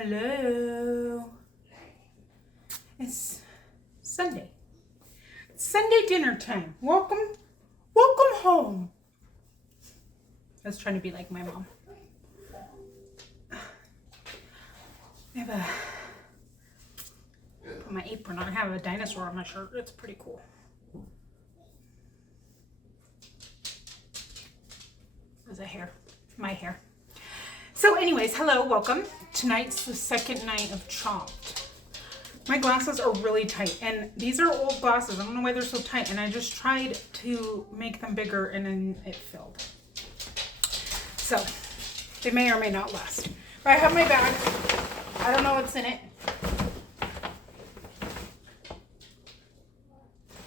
Hello. It's Sunday. It's Sunday dinner time. Welcome home. I was trying to be like my mom. I have put my apron on. I have a dinosaur on my shirt. It's pretty cool. There's a hair. My hair. So anyways, hello, welcome. Tonight's the second night of Chopped. My glasses are really tight, and these are old glasses. I don't know why they're so tight, and I just tried to make them bigger, and then it filled. So, they may or may not last. But I have my bag. I don't know what's in it.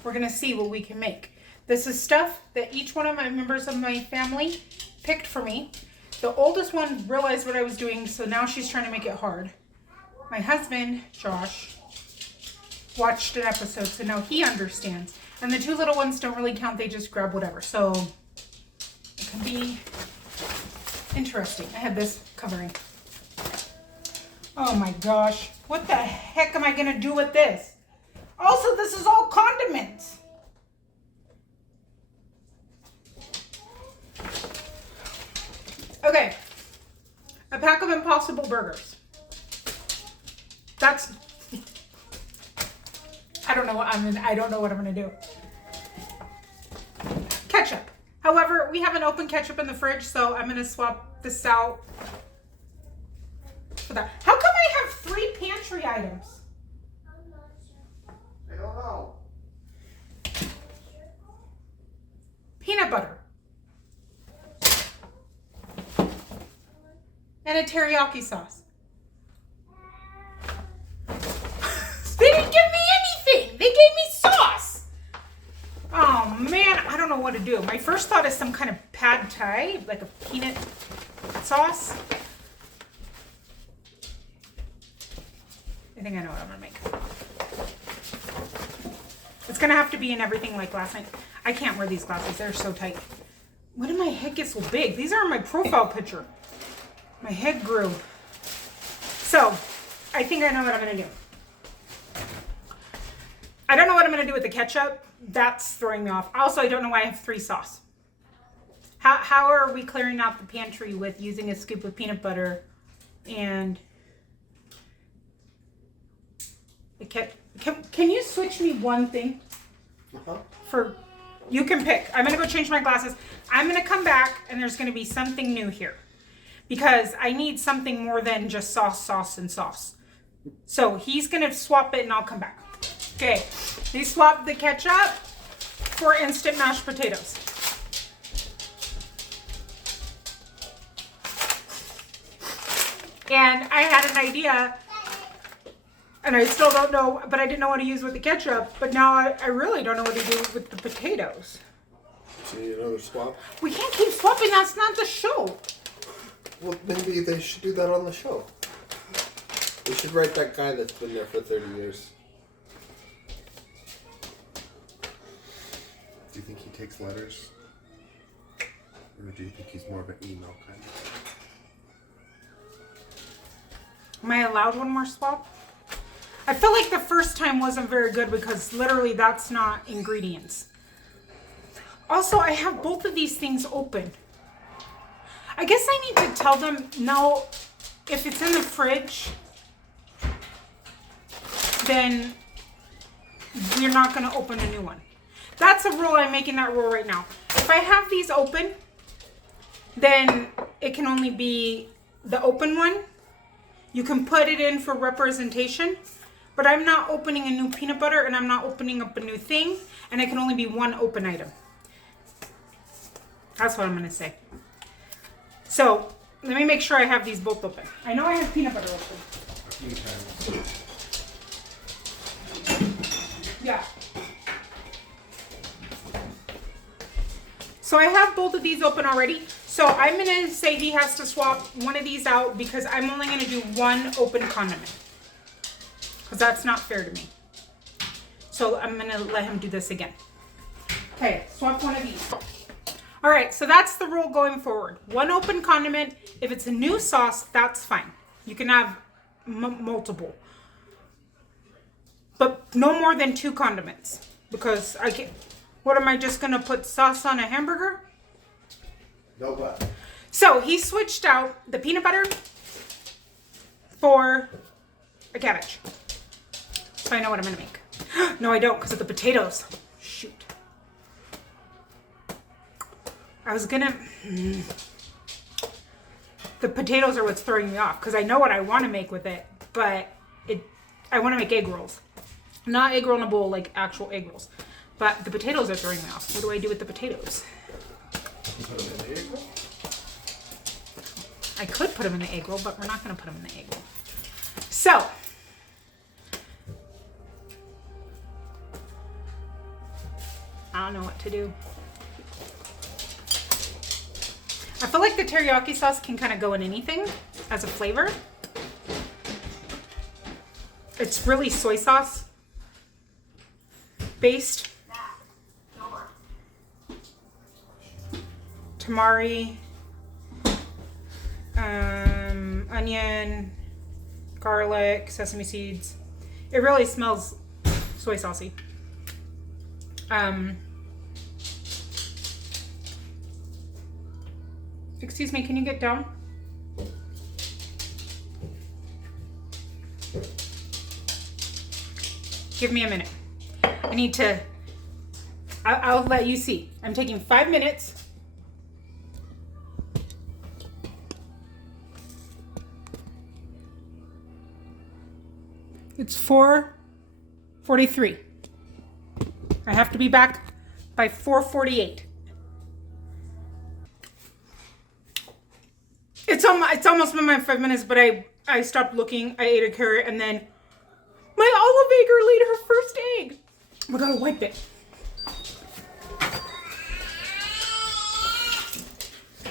We're gonna see what we can make. This is stuff that each one of my members of my family picked for me. The oldest one realized what I was doing, so now she's trying to make it hard. My husband, Josh, watched an episode, so now he understands. And the two little ones don't really count, they just grab whatever. So it can be interesting. I have this covering. Oh my gosh. What the heck am I gonna do with this? Also, this is all condiments. Okay, a pack of Impossible Burgers. That's, I don't know what I'm gonna do. Ketchup. However, we have an open ketchup in the fridge, so I'm gonna swap this out for that. How come I have 3 pantry items? I don't know. Peanut butter. And a teriyaki sauce. They didn't give me anything. They gave me sauce. Oh man, I don't know what to do. My first thought is some kind of pad thai, like a peanut sauce. I think I know what I'm gonna make. It's gonna have to be in everything like last night. I can't wear these glasses, they're so tight. When did my head get so big? These are my profile picture. My head grew. So, I think I know what I'm gonna do. I don't know what I'm gonna do with the ketchup. That's throwing me off. Also, I don't know why I have 3 sauce. How are we clearing out the pantry with using a scoop of peanut butter and the can you switch me one thing? For you can pick. I'm gonna go change my glasses. I'm gonna come back and there's gonna be something new here. Because I need something more than just sauce, and sauce. So he's gonna swap it and I'll come back. Okay, he swapped the ketchup for instant mashed potatoes. And I had an idea, and I still don't know, but I didn't know what to use with the ketchup, but now I really don't know what to do with the potatoes. So you need another swap? We can't keep swapping, that's not the show. Well, maybe they should do that on the show. They should write that guy that's been there for 30 years. Do you think he takes letters? Or do you think he's more of an email kind of? Am I allowed one more swap? I feel like the first time wasn't very good because literally that's not ingredients. Also, I have both of these things open. I guess I need to tell them, no, if it's in the fridge, then we're not going to open a new one. That's a rule. I'm making that rule right now. If I have these open, then it can only be the open one. You can put it in for representation, but I'm not opening a new peanut butter and I'm not opening up a new thing, and it can only be one open item. That's what I'm going to say. So, let me make sure I have these both open. I know I have peanut butter open. A few times. Yeah. So I have both of these open already. So I'm going to say he has to swap one of these out because I'm only going to do one open condiment. Because that's not fair to me. So I'm going to let him do this again. Okay, swap one of these. All right, so that's the rule going forward. One open condiment. If it's a new sauce, that's fine. You can have multiple. But no more than 2 condiments. Because I can't, what am I just going to put sauce on a hamburger? No but. So he switched out the peanut butter for a cabbage. So I know what I'm going to make. No, I don't because of the potatoes. Shoot. I was going to... The potatoes are what's throwing me off because I know what I want to make with it, but I want to make egg rolls. Not egg roll in a bowl, like actual egg rolls. But the potatoes are throwing me off. What do I do with the potatoes? Put them in the egg roll? I could put them in the egg roll, but we're not going to put them in the egg roll. So, I don't know what to do. I feel like the teriyaki sauce can kind of go in anything as a flavor. It's really soy sauce based. Tamari, onion, garlic, sesame seeds. It really smells soy saucy. Excuse me, can you get down? Give me a minute. I need to, I'll let you see. I'm taking 5 minutes. It's 4:43. I have to be back by 4:48. It's almost been my 5 minutes, but I stopped looking. I ate a carrot, and then my olive egg laid her first egg. I gotta wipe it.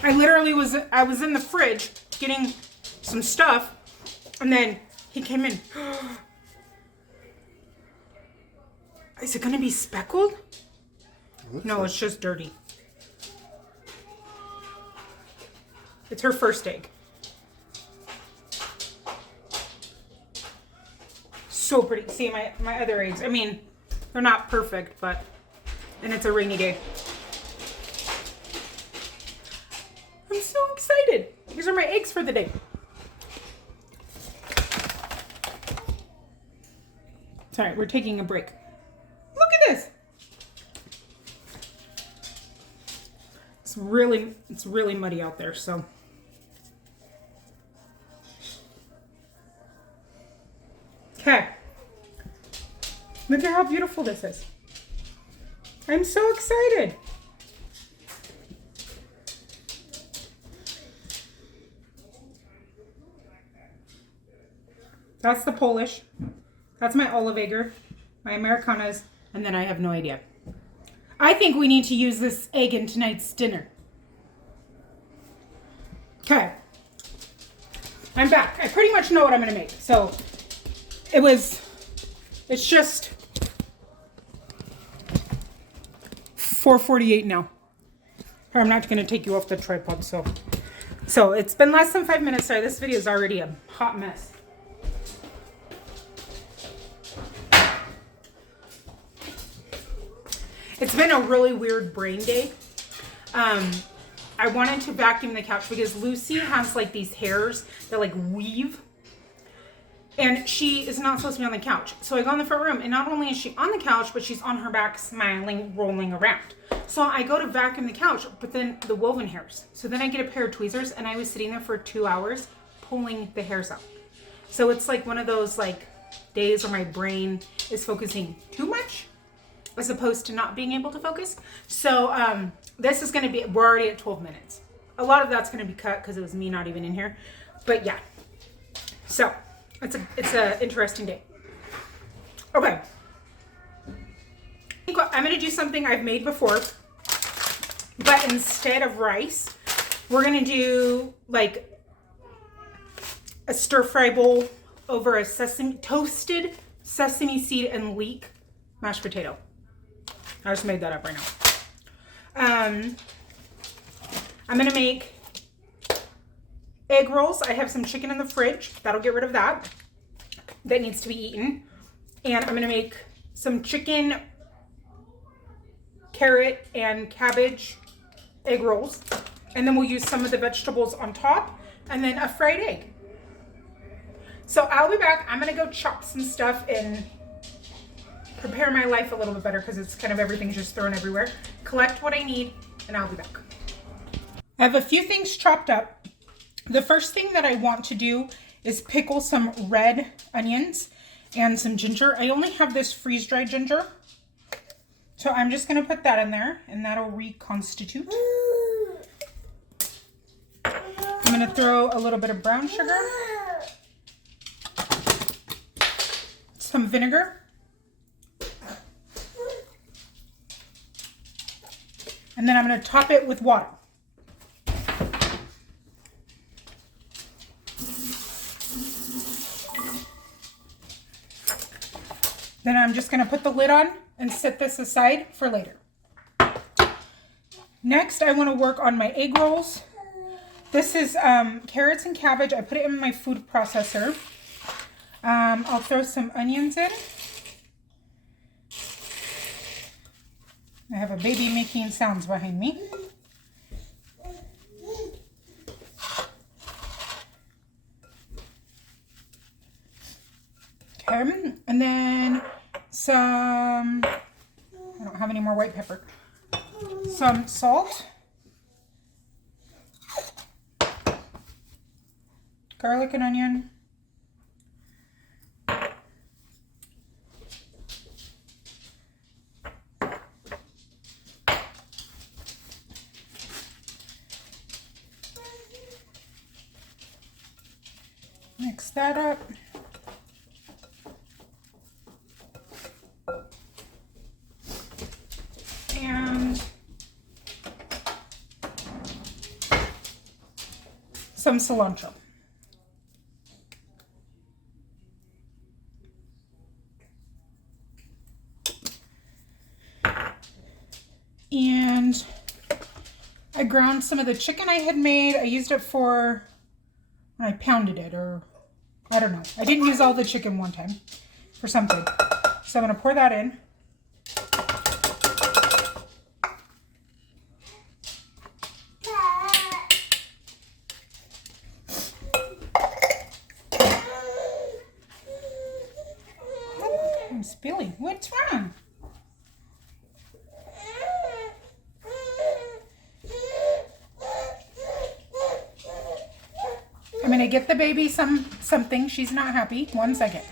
I was in the fridge getting some stuff, and then he came in. Is it gonna be speckled? No, it's just dirty. It's her first egg. So pretty. See my other eggs. I mean, they're not perfect, but, and it's a rainy day. I'm so excited. These are my eggs for the day. Sorry, we're taking a break. Look at this. It's really muddy out there, so. Okay. Look at how beautiful this is. I'm so excited. That's the Polish. That's my olive egg, my Americanas, and then I have no idea. I think we need to use this egg in tonight's dinner. Okay. I'm back. I pretty much know what I'm going to make. So, it's just 4:48 now. I'm not going to take you off the tripod, so it's been less than 5 minutes. Sorry, this video is already a hot mess. It's been a really weird brain day. I wanted to vacuum the couch because Lucy has like these hairs that like weave. And she is not supposed to be on the couch. So I go in the front room and not only is she on the couch, but she's on her back smiling, rolling around. So I go to vacuum the couch, but then the woven hairs. So then I get a pair of tweezers and I was sitting there for 2 hours pulling the hairs out. So it's like one of those like days where my brain is focusing too much as opposed to not being able to focus. So this is going to be, we're already at 12 minutes. A lot of that's going to be cut because it was me not even in here. But yeah. So it's a interesting day. Okay. I'm going to do something I've made before. But instead of rice, we're going to do like a stir fry bowl over a toasted sesame seed and leek mashed potato. I just made that up right now. I'm going to make egg rolls. I have some chicken in the fridge. That'll get rid of that. That needs to be eaten. And I'm going to make some chicken, carrot, and cabbage egg rolls. And then we'll use some of the vegetables on top. And then a fried egg. So I'll be back. I'm going to go chop some stuff and prepare my life a little bit better because it's kind of everything's just thrown everywhere. Collect what I need, and I'll be back. I have a few things chopped up. The first thing that I want to do is pickle some red onions and some ginger. I only have this freeze-dried ginger. So I'm just going to put that in there, and that'll reconstitute. I'm going to throw a little bit of brown sugar, some vinegar, and then I'm going to top it with water. Then I'm just going to put the lid on and set this aside for later. Next, I want to work on my egg rolls. This is carrots and cabbage. I put it in my food processor. I'll throw some onions in. I have a baby making sounds behind me. Okay, and then some, I don't have any more white pepper. Some salt. Garlic and onion. Mix that up. And some cilantro. And I ground some of the chicken I had made. I used it for, I pounded it, or I don't know. I didn't use all the chicken one time for something. So I'm going to pour that in. Oh, I'm spilling. What's wrong? I'm going to get the baby something. She's not happy. 1 second.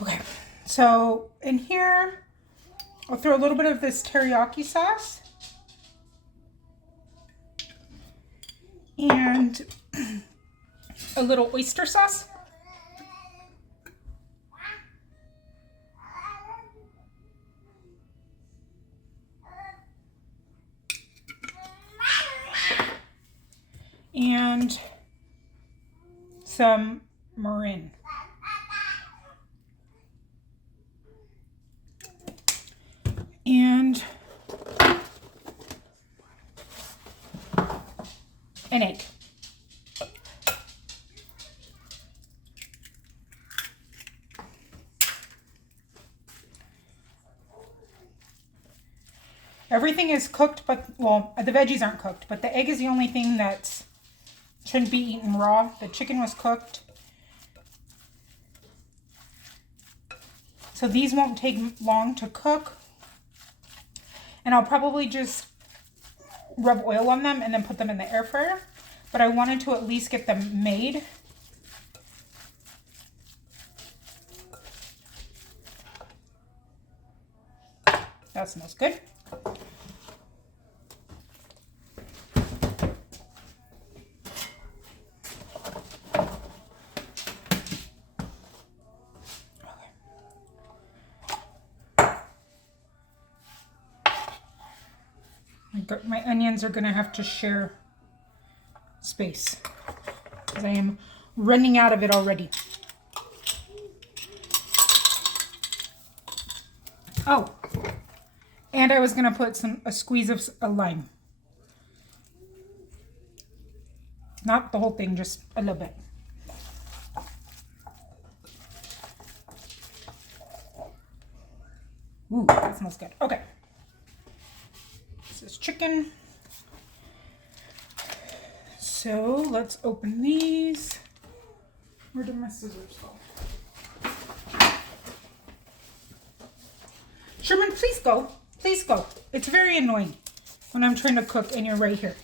Okay. So in here, I'll throw a little bit of this teriyaki sauce. And a little oyster sauce. And some mirin. And an egg. Everything is cooked, but, well, the veggies aren't cooked, but the egg is the only thing that shouldn't be eaten raw. The chicken was cooked. So these won't take long to cook. And I'll probably just rub oil on them and then put them in the air fryer. But I wanted to at least get them made. That smells good. My onions are going to have to share space because I am running out of it already. Oh, and I was going to put a squeeze of a lime. Not the whole thing, just a little bit. Ooh, that smells good. Okay. This is chicken. So let's open these. Where did my scissors go? Sherman, please go. Please go. It's very annoying when I'm trying to cook and you're right here.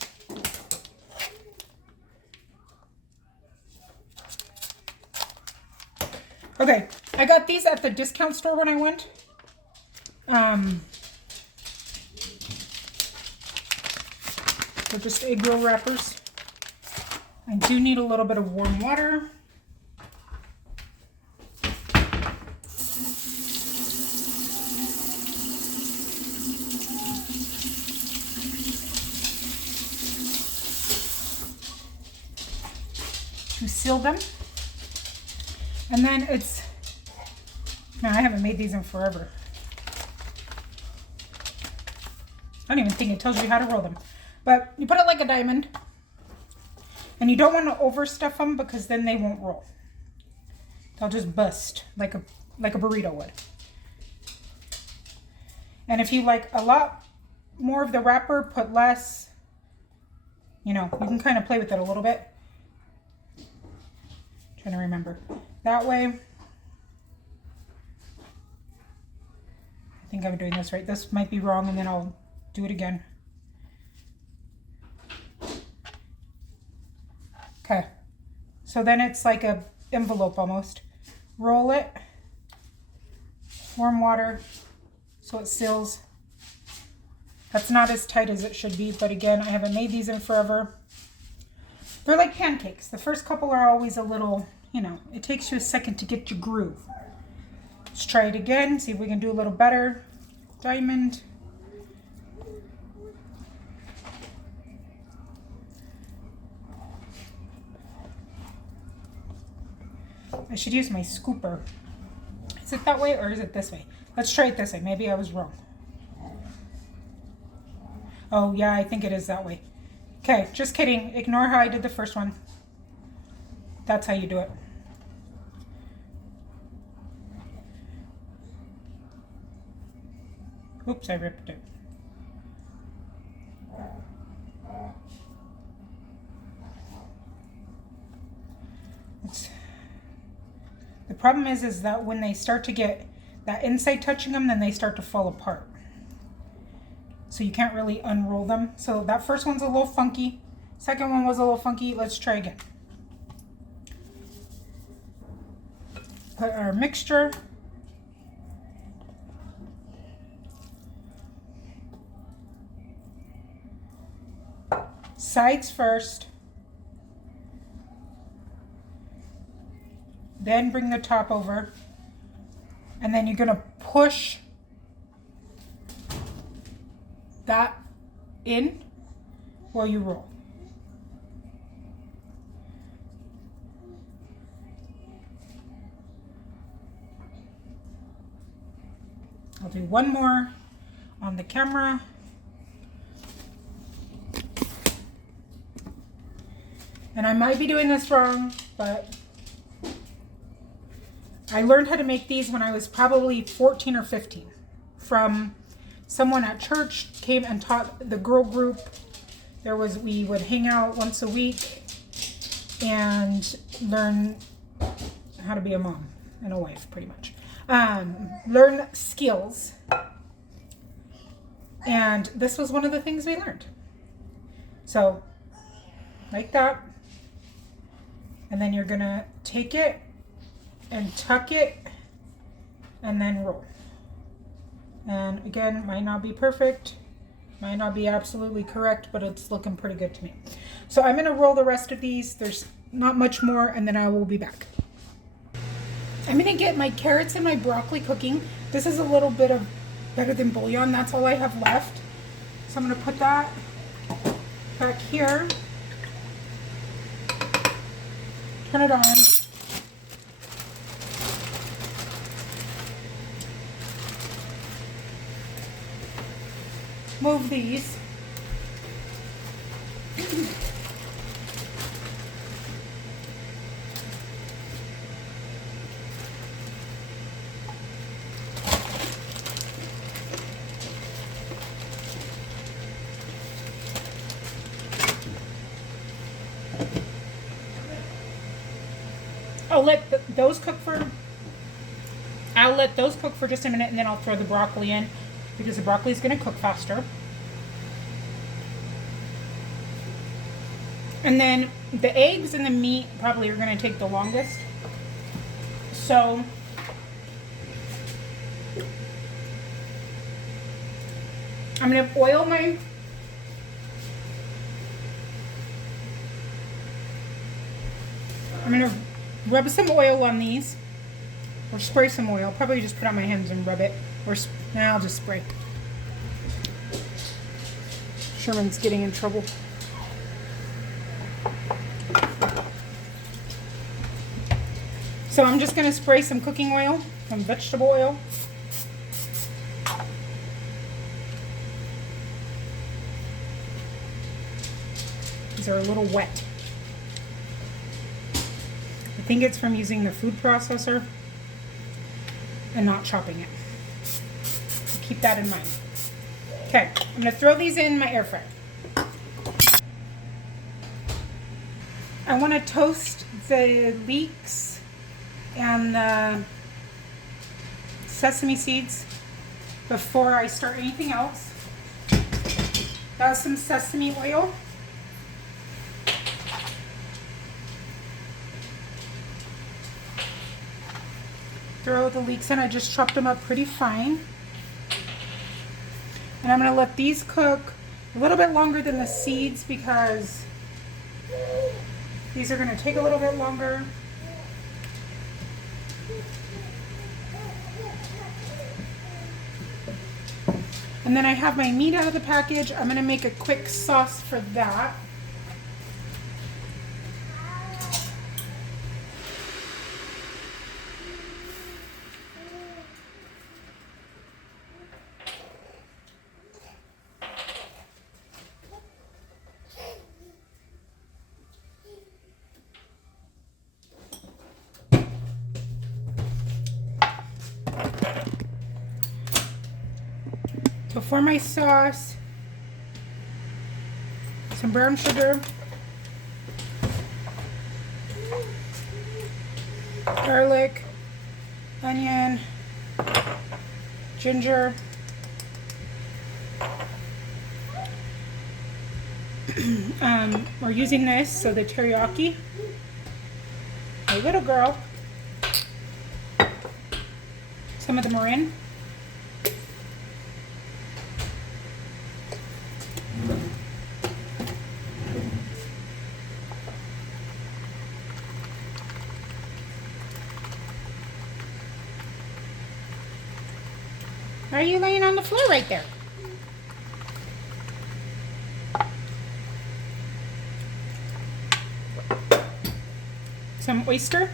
Okay, I got these at the discount store when I went. They're just egg roll wrappers. I do need a little bit of warm water. To seal them. And then it's, man, I haven't made these in forever. I don't even think it tells you how to roll them. But you put it like a diamond. And you don't want to overstuff them because then they won't roll. They'll just bust like a burrito would. And if you like a lot more of the wrapper, put less. You know, you can kind of play with it a little bit. Trying to remember. That way. I think I'm doing this right. This might be wrong and then I'll do it again. Okay. So then it's like a envelope almost. Roll it. Warm water so it seals. That's not as tight as it should be, but again, I haven't made these in forever. They're like pancakes. The first couple are always a little, you know, it takes you a second to get your groove. Let's try it again, see if we can do a little better. Diamond. I should use my scooper. Is it that way or is it this way? Let's try it this way. Maybe I was wrong. Oh yeah, I think it is that way. Okay, just kidding. Ignore how I did the first one. That's how you do it. Oops, I ripped it. The problem is that when they start to get that inside touching them, then they start to fall apart. So you can't really unroll them. So that first one's a little funky. Second one was a little funky. Let's try again. Put our mixture. Sides first. Then bring the top over. And then you're going to push that in while you roll. I'll do one more on the camera. And I might be doing this wrong, but I learned how to make these when I was probably 14 or 15 from someone at church. Came and taught the girl group. We would hang out once a week and learn how to be a mom and a wife, pretty much. Learn skills. And this was one of the things we learned. So, like that. And then you're gonna take it and tuck it and then roll. And again, might not be perfect, might not be absolutely correct, but it's looking pretty good to me. So I'm gonna roll the rest of these. There's not much more, and then I will be back. I'm gonna get my carrots and my broccoli cooking. This is a little bit of better than bouillon. That's all I have left. So I'm gonna put that back here. Turn it on. Move these. I'll let those cook for just a minute, and then I'll throw the broccoli in because the broccoli is going to cook faster. And then the eggs and the meat probably are going to take the longest. So I'm going to oil my I'm going to rub some oil on these, or spray some oil. Probably just put it on my hands and rub it, or now I'll just spray. Sherman's getting in trouble. So I'm just going to spray some cooking oil, some vegetable oil. These are a little wet. I think it's from using the food processor and not chopping it. So keep that in mind. Okay, I'm going to throw these in my air fryer. I want to toast the leeks and the sesame seeds before I start anything else. Got some sesame oil. Throw the leeks in. I just chopped them up pretty fine. And I'm going to let these cook a little bit longer than the seeds because these are going to take a little bit longer. And then I have my meat out of the package. I'm going to make a quick sauce for that. So for my sauce, some brown sugar, garlic, onion, ginger, we're using this, so the teriyaki, my little girl, some of them are in. Why are you laying on the floor right there? Some oyster.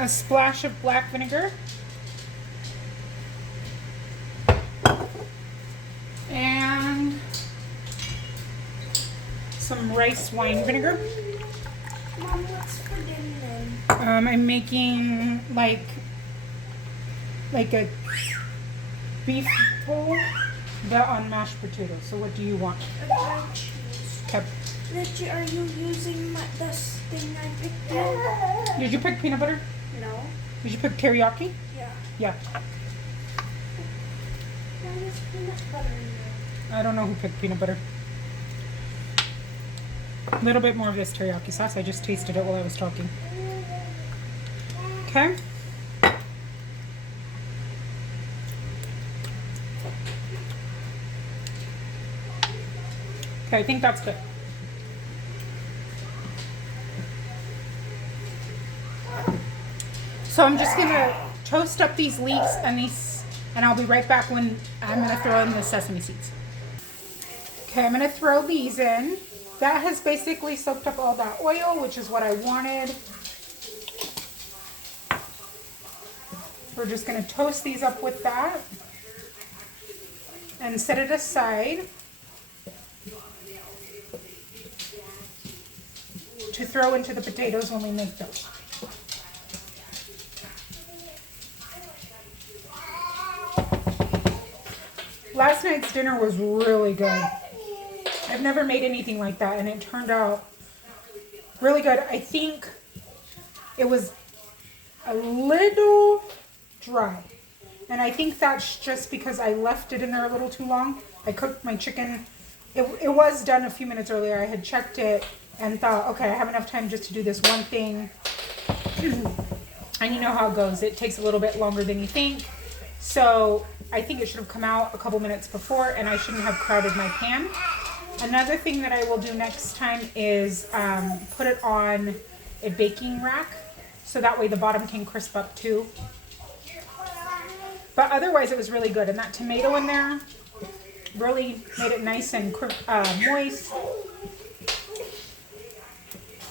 A splash of black vinegar. And some rice wine vinegar. Mom, what's for dinner? I'm making like a beef bowl that on mashed potatoes. So what do you want? A grilled cheese. Okay. Richie, are you using this thing I picked out? Did you pick peanut butter? No. Did you pick teriyaki? Yeah. Yeah. Why is peanut butter in there? I don't know who picked peanut butter. A little bit more of this teriyaki sauce. I just tasted it while I was talking. Okay. Okay, I think that's good. So I'm just gonna toast up these leeks and I'll be right back when I'm gonna throw in the sesame seeds. Okay, I'm gonna throw these in. That has basically soaked up all that oil, which is what I wanted. We're just gonna toast these up with that and set it aside to throw into the potatoes when we make those. Last night's dinner was really good. I've never made anything like that, and it turned out really good. I think it was a little dry, and I think that's just because I left it in there a little too long. I cooked my chicken. It was done a few minutes earlier. I had checked it and thought, okay, I have enough time just to do this one thing. And you know how it goes. It takes a little bit longer than you think. So I think it should have come out a couple minutes before, and I shouldn't have crowded my pan. Another thing that I will do next time is put it on a baking rack, so that way the bottom can crisp up too. But otherwise it was really good, and that tomato in there really made it nice and moist.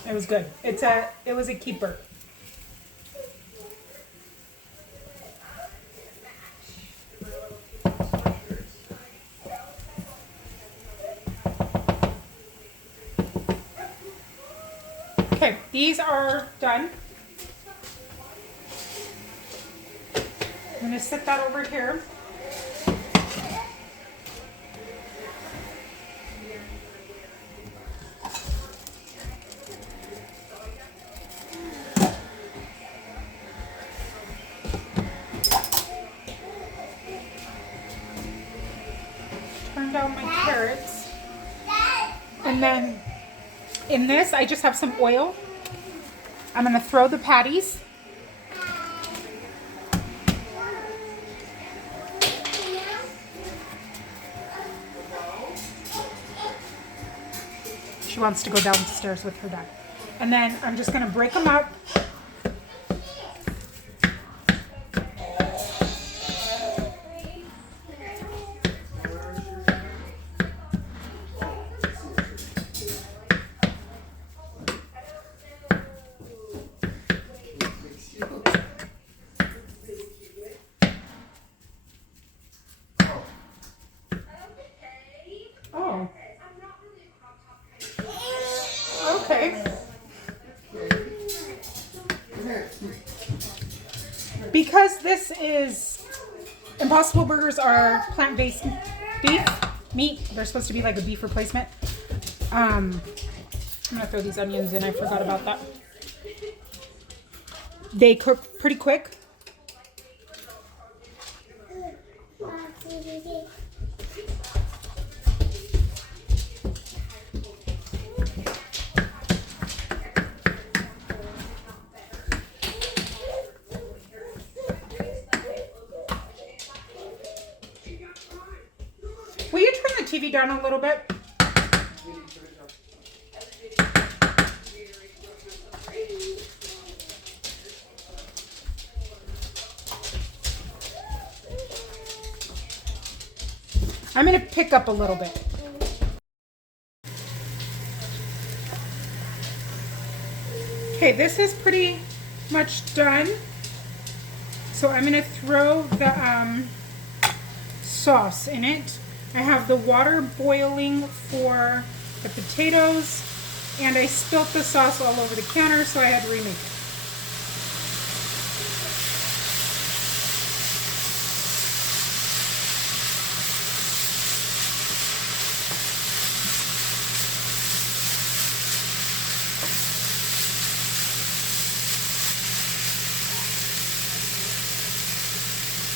It was good. It was a keeper. Okay, these are done. I'm going to set that over here. Turn down my carrots. And then in this, I just have some oil. I'm going to throw the patties. She wants to go downstairs with her dad. And then I'm just going to break them up. Oh. Okay. Because this is Impossible Burgers are plant-based meat. They're supposed to be like a beef replacement. I'm gonna throw these onions in. I forgot about that. They cook pretty quick. Will you turn the TV down a little bit? I'm going to pick up a little bit. Okay, this is pretty much done. So I'm going to throw the sauce in it. I have the water boiling for the potatoes, and I spilt the sauce all over the counter, so I had to remake it.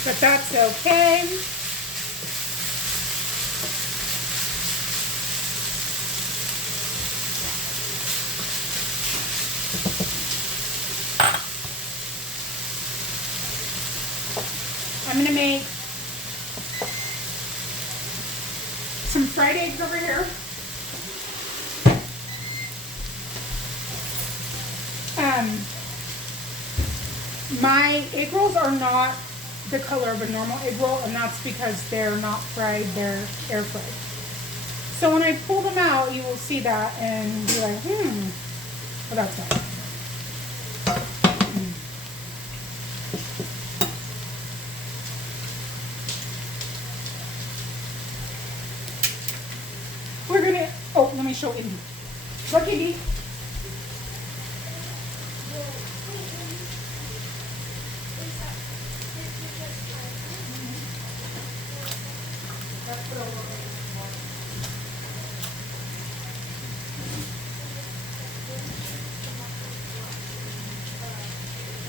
But that's okay. I'm going to make some fried eggs over here. My egg rolls are not the color of a normal egg roll, and that's because they're not fried, they're air fried. So when I pull them out, you will see that and be like, well, that's fine. We're gonna, oh, let me show Indy. Look, Indy.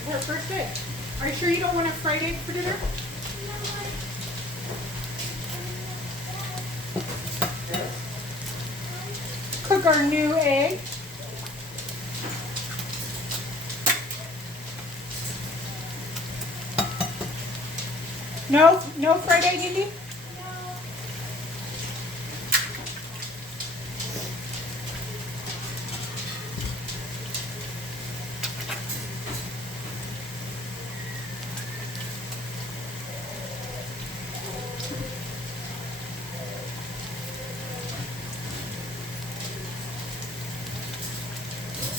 Our first egg. Are you sure you don't want a fried egg for dinner? Cook our new egg. No fried egg, Indy?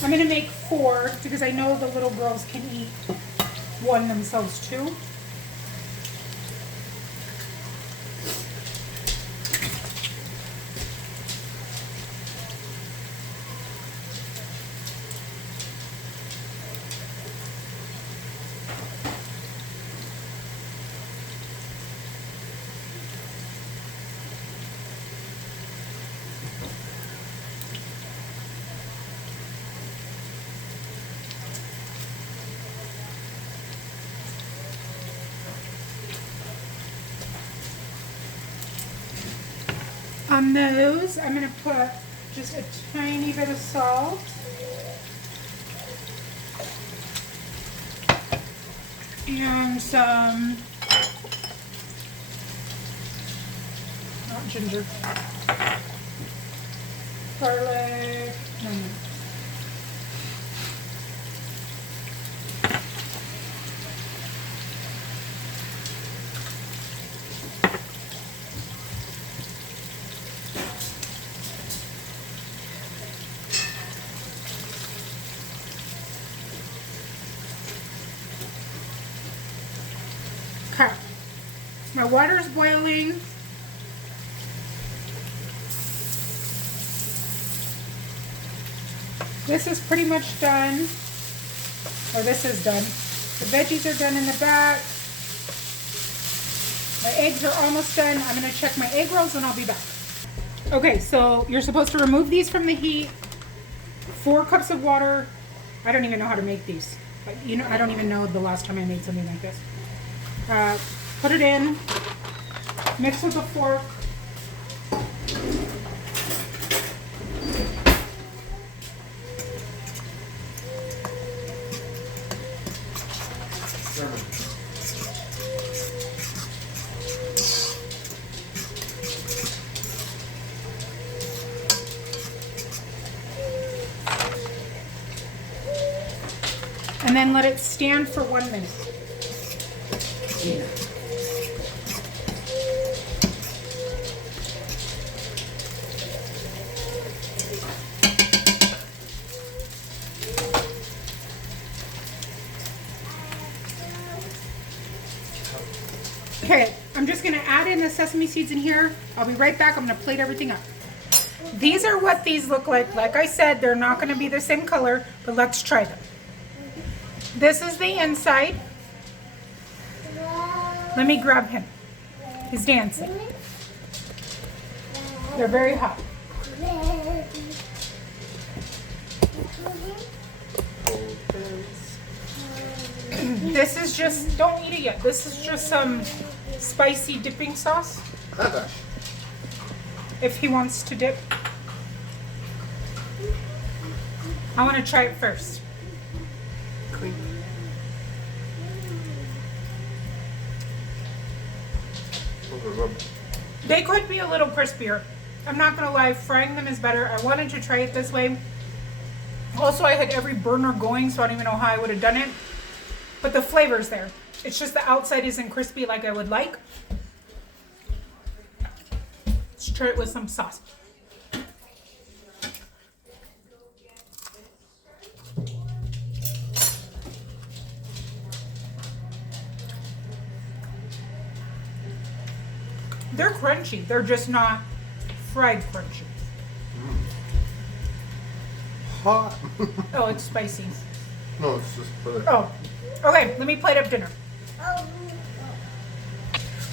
I'm gonna make 4 because I know the little girls can eat one themselves too. On those, I'm going to put just a tiny bit of salt. And some, not ginger, garlic, no. Okay, my water's boiling. This is pretty much done, or this is done. The veggies are done in the back. My eggs are almost done. I'm gonna check my egg rolls and I'll be back. Okay, so you're supposed to remove these from the heat. 4 cups of water. I don't even know how to make these. You know, I don't even know the last time I made something like this. Put it in, mix with a fork. And then let it stand for 1 minute. Okay, I'm just gonna add in the sesame seeds in here. I'll be right back. I'm gonna plate everything up. These are what these look like. Like I said, they're not gonna be the same color, but let's try them. This is the inside. Let me grab him. He's dancing. They're very hot. This is just, don't eat it yet. This is just some spicy dipping sauce. If he wants to dip. I want to try it first. They could be a little crispier. I'm not gonna lie, frying them is better. I wanted to try it this way. Also, I had every burner going, so I don't even know how I would have done it. But the flavor's there. It's just the outside isn't crispy like I would like. Let's try it with some sauce. They're crunchy. They're just not fried crunchy. Hot. Oh, it's spicy. No, it's just for the... Oh, okay. Let me plate up dinner.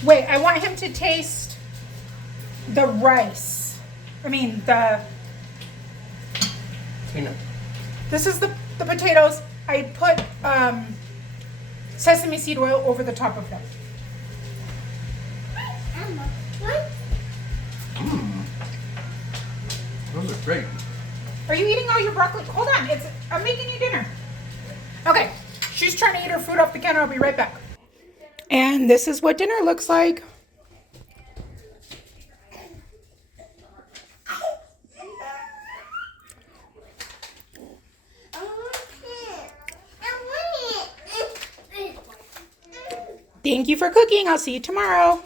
Wait, I want him to taste the rice. I mean, Peanut. this is the potatoes. I put sesame seed oil over the top of them. Those are great. Are you eating all your broccoli? Hold on, I'm making you dinner. Okay, she's trying to eat her food off the counter. I'll be right back. And this is what dinner looks like. Thank you for cooking. I'll see you tomorrow.